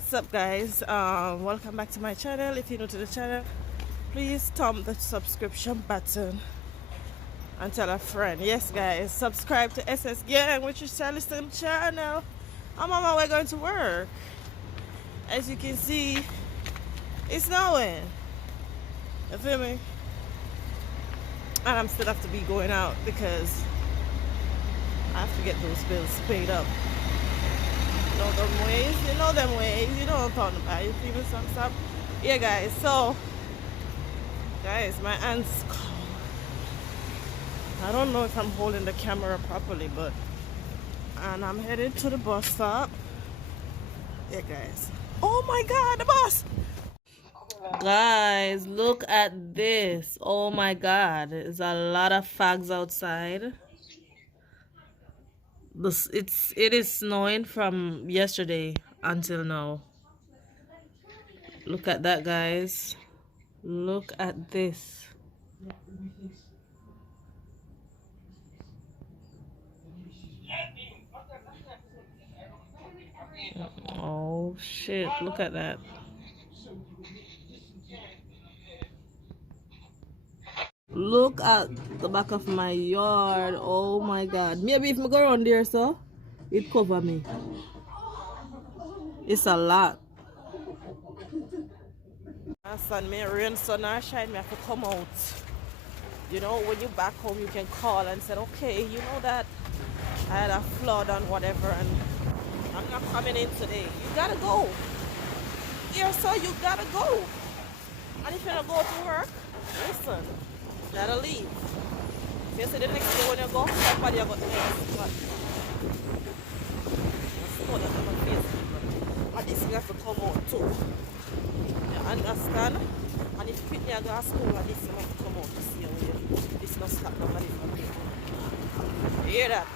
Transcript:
What's up, guys? Welcome back to my channel. If you're new to the channel, please thumb the subscription button and tell a friend. Yes, guys, subscribe to SS Gang, which is Charleston channel. I'm on my way going to work. As you can see, it's snowing. You feel me? And I'm still have to be going out because I have to get those bills paid up. You know them ways, you know what I'm talking about. You feel me? Some stuff. Yeah, guys, so guys, my hands cold. I don't know if I'm holding the camera properly, but and I'm headed to the bus stop. Yeah, guys. Oh my god, the bus! Guys, look at this. Oh my god, there's a lot of fags outside. It is snowing from yesterday until now. Look at that, guys. Look at this. Oh shit, look at that. Look at the back of my yard. Oh my god. Maybe if I go around there, so it cover me. It's a lot. Sun, me rain, sun or shine, me have to come out. You know, when you back home, you can call and say, okay, you know that I had a flood and whatever, and I'm not coming in today. You gotta go. Here, so you gotta go. And if you don't go to work, listen, you gotta leave. You say the next day when you go, somebody got next. But that's on my face. And this you have to come out too. You understand? And if you pick me a go to school, and this you have to come out to see how you. This not stop nobody from here. You hear that?